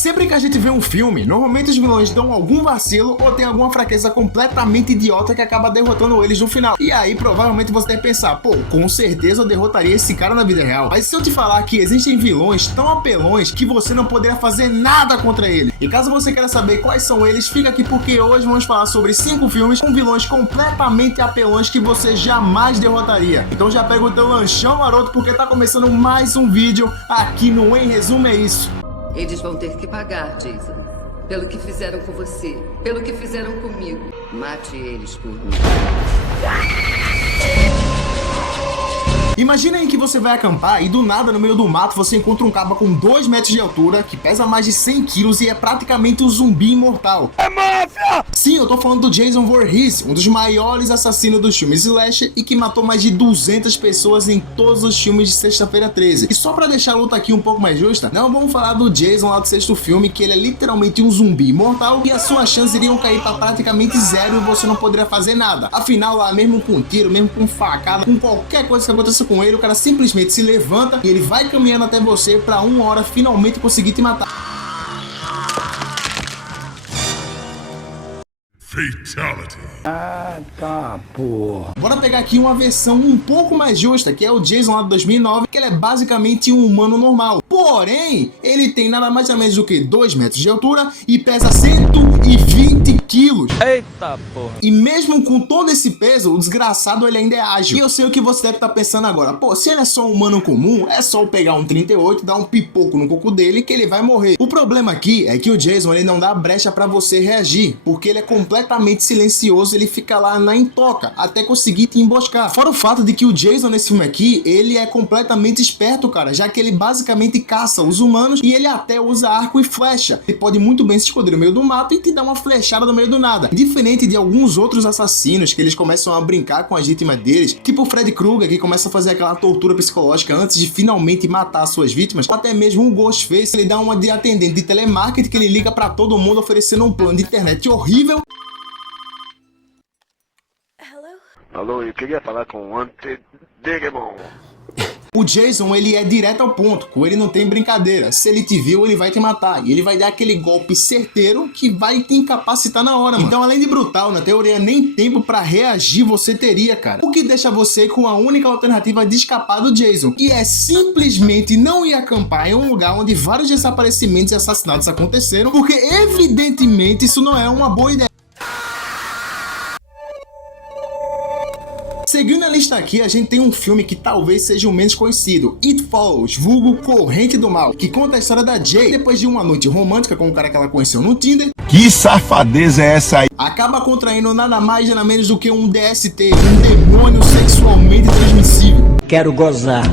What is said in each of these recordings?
Sempre que a gente vê um filme, normalmente os vilões dão algum vacilo ou tem alguma fraqueza completamente idiota que acaba derrotando eles no final. E aí provavelmente você deve pensar, pô, com certeza eu derrotaria esse cara na vida real. Mas se eu te falar que existem vilões tão apelões que você não poderia fazer nada contra ele. E caso você queira saber quais são eles, fica aqui porque hoje vamos falar sobre 5 filmes com vilões completamente apelões que você jamais derrotaria. Então já pega o teu lanchão, maroto, porque tá começando mais um vídeo aqui no Em Resumo é Isso. Eles vão ter que pagar, Jason. Pelo que fizeram com você. Pelo que fizeram comigo. Mate eles por mim. Imagina aí que você vai acampar e do nada no meio do mato você encontra um caba com 2 metros de altura, que pesa mais de 100 quilos e é praticamente um zumbi imortal. É máfia! Sim, eu tô falando do Jason Voorhees, um dos maiores assassinos dos filmes slasher e que matou mais de 200 pessoas em todos os filmes de Sexta-feira 13. E só pra deixar a luta aqui um pouco mais justa, não vamos falar do Jason lá do sexto filme, que ele é literalmente um zumbi imortal e as suas chances iriam cair pra praticamente zero e você não poderia fazer nada. Afinal, lá mesmo com tiro, mesmo com facada, com qualquer coisa que aconteça com ele, o cara simplesmente se levanta e ele vai caminhando até você pra uma hora finalmente conseguir te matar. Fatality. Ah, tá, porra. Bora pegar aqui uma versão um pouco mais justa, que é o Jason lá de 2009, que ele é basicamente um humano normal. Porém, ele tem nada mais ou menos do que 2 metros de altura e pesa 120 quilos. Eita, porra. E mesmo com todo esse peso, o desgraçado ele ainda é ágil. E eu sei o que você deve estar pensando agora. Pô, se ele é só um humano comum, é só eu pegar um 38, dar um pipoco no coco dele que ele vai morrer. O problema aqui é que o Jason ele não dá brecha pra você reagir, porque ele é completamente silencioso, ele fica lá na intoca, até conseguir te emboscar. Fora o fato de que o Jason nesse filme aqui, ele é completamente esperto, cara, já que ele basicamente caça os humanos e ele até usa arco e flecha. Ele pode muito bem se esconder no meio do mato e te dar uma flechada no meio do nada. Diferente de alguns outros assassinos que eles começam a brincar com as vítimas deles, tipo o Fred Krueger, que começa a fazer aquela tortura psicológica antes de finalmente matar suas vítimas, ou até mesmo o Ghostface, ele dá uma de atendente de telemarketing que ele liga pra todo mundo oferecendo um plano de internet horrível. Alô, eu queria falar com o Antedemon. O Jason, ele é direto ao ponto, com ele não tem brincadeira. Se ele te viu, ele vai te matar. E ele vai dar aquele golpe certeiro que vai te incapacitar na hora, mano. Então, além de brutal, na teoria, nem tempo pra reagir você teria, cara. O que deixa você com a única alternativa de escapar do Jason, que é simplesmente não ir acampar em um lugar onde vários desaparecimentos e assassinatos aconteceram, porque evidentemente isso não é uma boa ideia. Seguindo a lista aqui, a gente tem um filme que talvez seja o menos conhecido, It Follows, vulgo Corrente do Mal, que conta a história da Jay, depois de uma noite romântica com um cara que ela conheceu no Tinder. Que safadeza é essa aí? Acaba contraindo nada mais nada menos do que um DST, um demônio sexualmente transmissível. Quero gozar.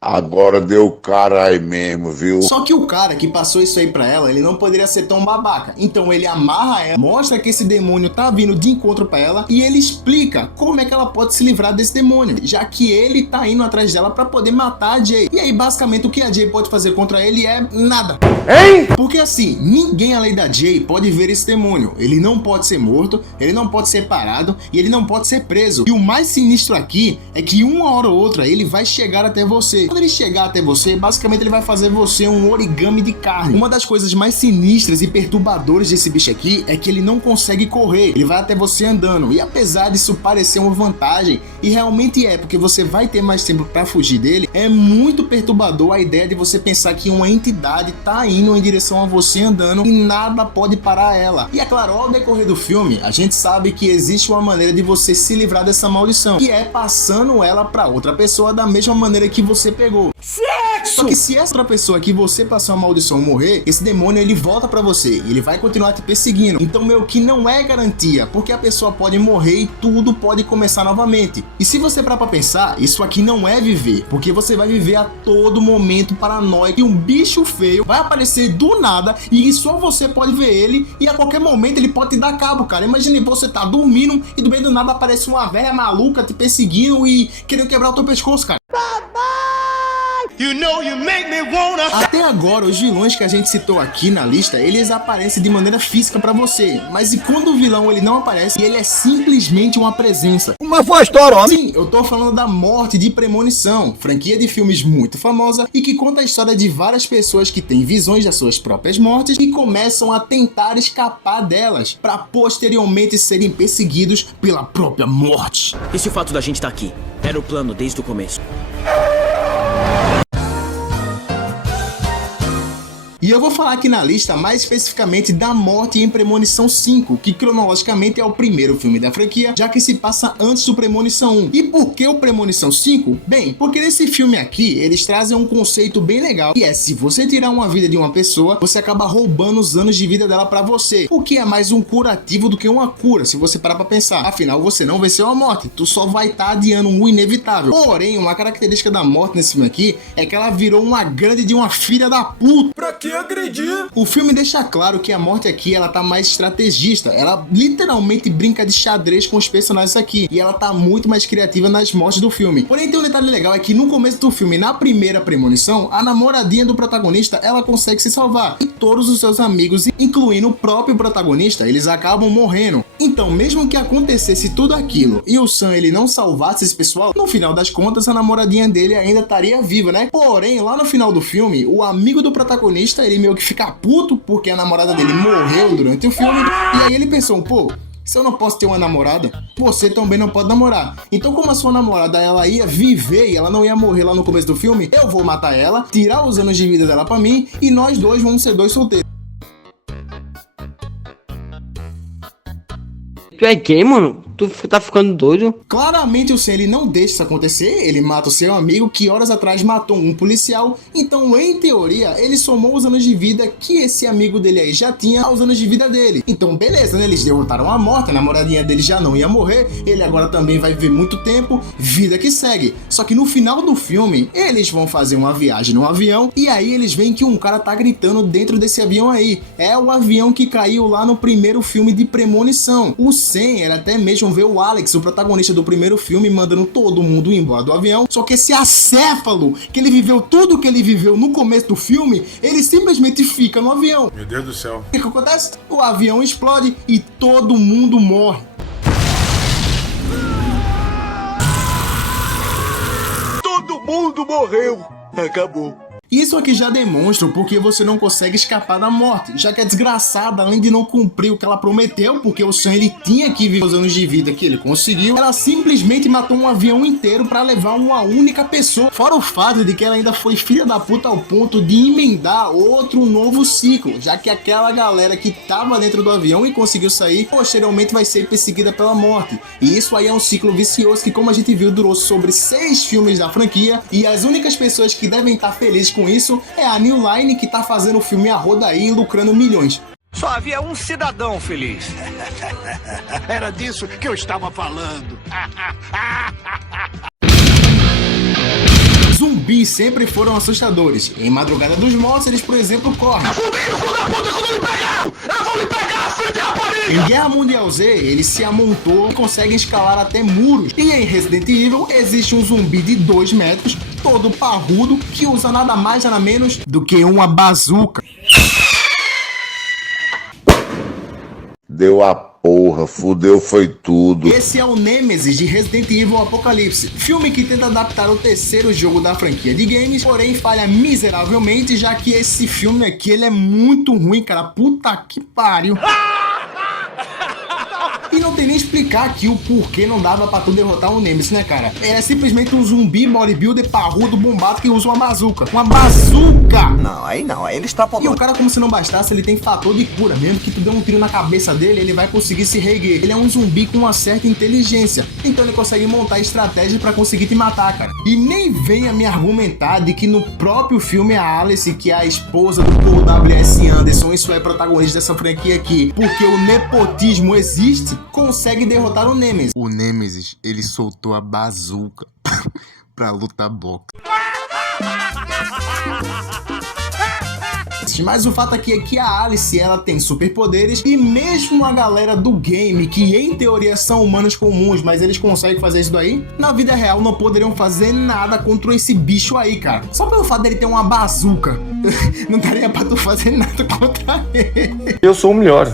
Agora deu cara aí mesmo, viu? Só que o cara que passou isso aí pra ela, ele não poderia ser tão babaca. Então ele amarra ela, mostra que esse demônio tá vindo de encontro pra ela e ele explica como é que ela pode se livrar desse demônio, já que ele tá indo atrás dela pra poder matar a Jay. E aí basicamente o que a Jay pode fazer contra ele é nada. Hein? Porque assim, ninguém além da Jay pode ver esse demônio. Ele não pode ser morto, ele não pode ser parado e ele não pode ser preso. E o mais sinistro aqui é que uma hora ou outra ele vai chegar até você. Quando ele chegar até você, basicamente ele vai fazer você um origami de carne. Uma das coisas mais sinistras e perturbadoras desse bicho aqui é que ele não consegue correr, ele vai até você andando. E apesar disso parecer uma vantagem, e realmente é, porque você vai ter mais tempo pra fugir dele, é muito perturbador a ideia de você pensar que uma entidade tá indo em direção a você andando e nada pode parar ela. E é claro, ao decorrer do filme, a gente sabe que existe uma maneira de você se livrar dessa maldição, que é passando ela pra outra pessoa da mesma maneira que você pegou. Sexo! Só que se essa outra pessoa que você passou a maldição morrer, esse demônio ele volta pra você e ele vai continuar te perseguindo. Então meio que não é garantia, porque a pessoa pode morrer e tudo pode começar novamente. E se você parar pra pensar, isso aqui não é viver, porque você vai viver a todo momento paranoico e um bicho feio vai aparecer do nada e só você pode ver ele e a qualquer momento ele pode te dar cabo, cara. Imagine você tá dormindo e do meio do nada aparece uma velha maluca te perseguindo e querendo quebrar o teu pescoço, cara. E Até agora, os vilões que a gente citou aqui na lista, eles aparecem de maneira física pra você. Mas e quando o vilão ele não aparece e ele é simplesmente uma presença? Uma voz torona. Sim, eu tô falando da Morte de Premonição, franquia de filmes muito famosa e que conta a história de várias pessoas que têm visões das suas próprias mortes e começam a tentar escapar delas, pra posteriormente serem perseguidos pela própria morte. E se o fato da gente estar aqui era o plano desde o começo? E eu vou falar aqui na lista mais especificamente da Morte em Premonição 5, que cronologicamente é o primeiro filme da franquia, já que se passa antes do Premonição 1. E por que o Premonição 5? Bem, porque nesse filme aqui, eles trazem um conceito bem legal, que é se você tirar uma vida de uma pessoa, você acaba roubando os anos de vida dela pra você, o que é mais um curativo do que uma cura, se você parar pra pensar. Afinal, você não venceu a morte, tu só vai estar adiando o inevitável. Porém, uma característica da morte nesse filme aqui é que ela virou uma grande de uma filha da puta. Pra que agredir? O filme deixa claro que a morte aqui, ela tá mais estrategista, ela literalmente brinca de xadrez com os personagens aqui, e ela tá muito mais criativa nas mortes do filme. Porém, tem um detalhe legal, é que no começo do filme, na primeira premonição, a namoradinha do protagonista, ela consegue se salvar, e todos os seus amigos, incluindo o próprio protagonista, eles acabam morrendo. Então, mesmo que acontecesse tudo aquilo, e o Sam, ele não salvasse esse pessoal, no final das contas, a namoradinha dele ainda estaria viva, né? Porém, lá no final do filme, o amigo do protagonista, ele meio que fica puto porque a namorada dele morreu durante o filme, e aí ele pensou, pô, se eu não posso ter uma namorada, você também não pode namorar. Então, como a sua namorada, ela ia viver e ela não ia morrer lá no começo do filme, eu vou matar ela, tirar os anos de vida dela pra mim, e nós dois vamos ser dois solteiros. Tu é gay, mano? Tu tá ficando doido? Claramente o Sam, ele não deixa isso acontecer, ele mata o seu amigo que horas atrás matou um policial, então em teoria ele somou os anos de vida que esse amigo dele aí já tinha aos anos de vida dele. Então beleza, né, eles derrotaram a morte, a namoradinha dele já não ia morrer, ele agora também vai viver muito tempo, vida que segue. Só que no final do filme, eles vão fazer uma viagem no avião e aí eles veem que um cara tá gritando dentro desse avião aí. É o avião que caiu lá no primeiro filme de Premonição. O Sam era até mesmo ver o Alex, o protagonista do primeiro filme, mandando todo mundo embora do avião, só que esse acéfalo, que ele viveu tudo que ele viveu no começo do filme, ele simplesmente fica no avião. Meu Deus do céu. O que acontece? O avião explode e todo mundo morre. Todo mundo morreu. Acabou. Isso aqui já demonstra o porquê você não consegue escapar da morte, já que a desgraçada, além de não cumprir o que ela prometeu, porque o Sam ele tinha que viver os anos de vida que ele conseguiu, ela simplesmente matou um avião inteiro pra levar uma única pessoa. Fora o fato de que ela ainda foi filha da puta ao ponto de emendar outro novo ciclo, já que aquela galera que tava dentro do avião e conseguiu sair, posteriormente vai ser perseguida pela morte. E isso aí é um ciclo vicioso que, como a gente viu, durou sobre 6 filmes da franquia, e as únicas pessoas que devem estar felizes com isso é a New Line, que tá fazendo o filme a roda aí e lucrando milhões. Só havia um cidadão feliz. Era disso que eu estava falando. Zumbis sempre foram assustadores. Em Madrugada dos Mortos, eles, por exemplo, correm. Em Guerra Mundial Z, ele se amontou e consegue escalar até muros. E em Resident Evil, existe um zumbi de 2 metros, todo parrudo, que usa nada mais nada menos do que uma bazuca. Deu a porra, fudeu foi tudo. Esse é o Nemesis de Resident Evil Apocalipse, filme que tenta adaptar o terceiro jogo da franquia de games, porém falha miseravelmente, já que esse filme aqui ele é muito ruim, cara. Puta que pariu. E não tem nem explicar aqui o porquê não dava pra tu derrotar o Nemesis, né, cara? É simplesmente um zumbi bodybuilder parrudo bombado que usa uma bazuca. Uma bazuca! Não, aí ele extrapolou. E o cara, como se não bastasse, ele tem fator de cura. Mesmo que tu dê um tiro na cabeça dele, ele vai conseguir se reerguer. Ele é um zumbi com uma certa inteligência. Então ele consegue montar estratégias pra conseguir te matar, cara. E nem venha me argumentar de que no próprio filme a Alice, que é a esposa do Paul W.S. Anderson, isso é protagonista dessa franquia aqui, porque o nepotismo existe, consegue derrotar o Nemesis. O Nemesis, ele soltou a bazuca pra lutar boxe. testes, mas o fato aqui é que a Alice, ela tem superpoderes e mesmo a galera do game, que em teoria são humanos comuns, mas eles conseguem fazer isso daí, na vida real não poderiam fazer nada contra esse bicho aí, cara. Só pelo fato dele ter uma bazuca, não daria pra tu fazer nada contra ele. Eu sou o melhor.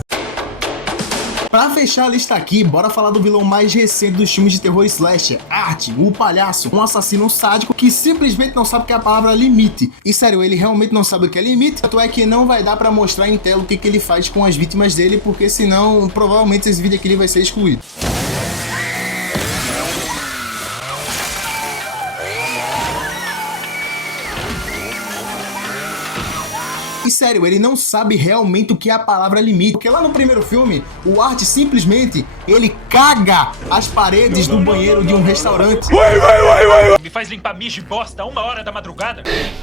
Pra fechar a lista aqui, bora falar do vilão mais recente dos filmes de terror slasher, Art, o palhaço, um assassino sádico que simplesmente não sabe o que é a palavra limite. E sério, ele realmente não sabe o que é limite, tanto é que não vai dar pra mostrar em tela o que ele faz com as vítimas dele, porque senão, provavelmente esse vídeo aqui ele vai ser excluído. E sério, ele não sabe realmente o que é a palavra limite, porque lá no primeiro filme, o Art simplesmente, ele caga as paredes do banheiro de um restaurante. Me faz limpar mijo e bosta a 1h da madrugada.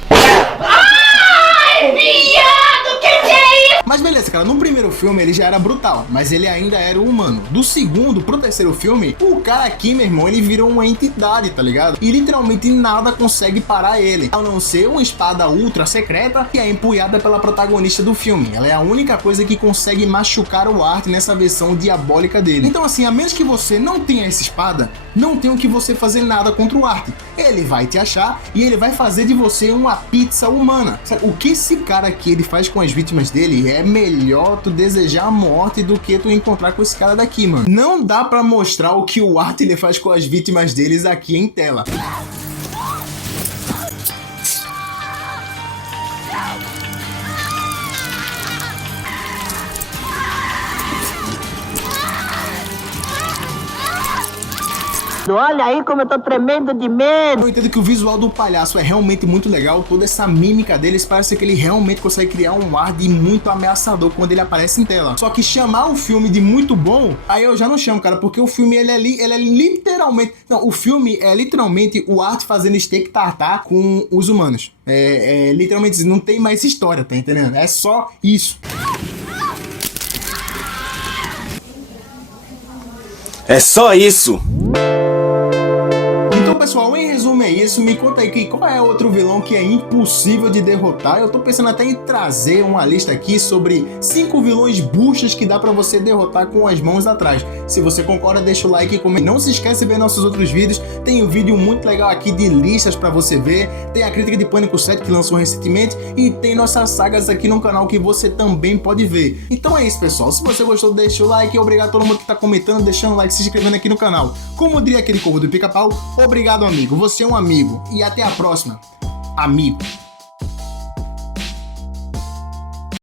Ai, viado, que é isso? Mas beleza, cara, no primeiro filme ele já era brutal, mas ele ainda era humano. Do segundo pro terceiro filme, o cara aqui, meu irmão, ele virou uma entidade, tá ligado? E literalmente nada consegue parar ele, a não ser uma espada ultra secreta que é empunhada pela protagonista do filme. Ela é a única coisa que consegue machucar o Art nessa versão diabólica dele. Então assim, a menos que você não tenha essa espada, não tem o que você fazer nada contra o Art. Ele vai te achar e ele vai fazer de você uma pizza humana. O que esse cara aqui ele faz com as vítimas dele é melhor tu desejar a morte do que tu encontrar com esse cara daqui, mano. Não dá pra mostrar o que o Art ele faz com as vítimas deles aqui em tela. Olha aí como eu tô tremendo de medo. Eu entendo que o visual do palhaço é realmente muito legal, toda essa mímica deles parece que ele realmente consegue criar um ar de muito ameaçador quando ele aparece em tela. Só que chamar o filme de muito bom, aí eu já não chamo, cara, porque o filme ele é literalmente... Não, o filme é literalmente o Art fazendo steak tartar com os humanos. Literalmente, não tem mais história, tá entendendo? É só isso. É só isso. Então, pessoal, em resumo é isso. Me conta aí qual é outro vilão que é impossível de derrotar. Eu tô pensando até em trazer uma lista aqui sobre 5 vilões buchas que dá pra você derrotar com as mãos atrás. Se você concorda, deixa o like e comenta. Não se esquece de ver nossos outros vídeos. Tem um vídeo muito legal aqui de listas pra você ver. Tem a crítica de Pânico 7 que lançou recentemente. E tem nossas sagas aqui no canal que você também pode ver. Então é isso, pessoal. Se você gostou, deixa o like. Obrigado a todo mundo que tá comentando, deixando o like, se inscrevendo aqui no canal. Como diria aquele corvo do Pica-Pau, obrigado, amigo. Você é um amigo. E até a próxima, amigo.